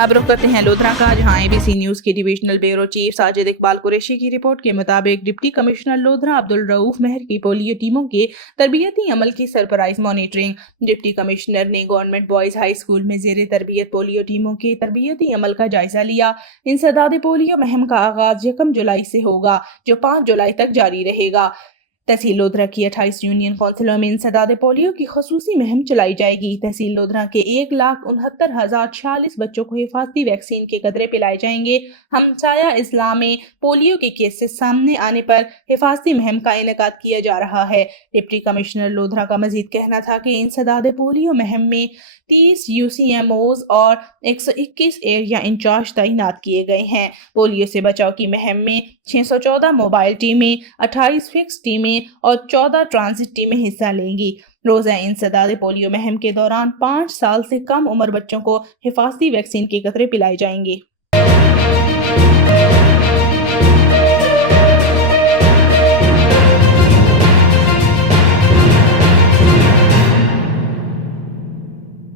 अब रुख करते हैं लोधरा का, जहां एबीसी न्यूज की divisional bureau chief Sajid Iqbal Qureshi की रिपोर्ट के मुताबिक डिप्टी कमिश्नर लोधरा अब्दुल रऊफ मेहर की पोलियो टीमों के तरबियती अमल की सरप्राइज मॉनिटरिंग। डिप्टी कमिश्नर ने गवर्नमेंट बॉयज हाई स्कूल में जेर तरबियत पोलियो टीमों के तरबियती अमल का जायजा लिया। इंसदाद पोलियो मुहिम का आगाज 1 जुलाई से होगा, जो 5 जुलाई तक जारी रहेगा। तहसील लोधरा की 28 यूनियन काउंसिलों में इंसदाद पोलियो की खसूसी मुहिम चलाई जाएगी। तहसील लोधरा के 1,69,046 बच्चों को हिफाजती वैक्सीन के कतरे पिलाए जाएंगे। हमसाया इस्लाम में पोलियो के केसेस सामने आने पर हिफाजती मुहिम का इनेकाद किया जा रहा है। डिप्टी कमिश्नर लोधरा का मजीद कहना था कि इंसदाद पोलियो मुहिम में 30 UCMOs और 121 एरिया इंचार्ज तैनात किए गए हैं। पोलियो से बचाव की मुहिम में 614 मोबाइल टीमें, 28 फिक्स टीमें और 14 ट्रांजिट टीमें हिस्सा लेंगी। रोजा इंसदाद पोलियो मुहिम के दौरान 5 साल से कम उम्र बच्चों को हिफाजती वैक्सीन के कतरे पिलाए जाएंगे।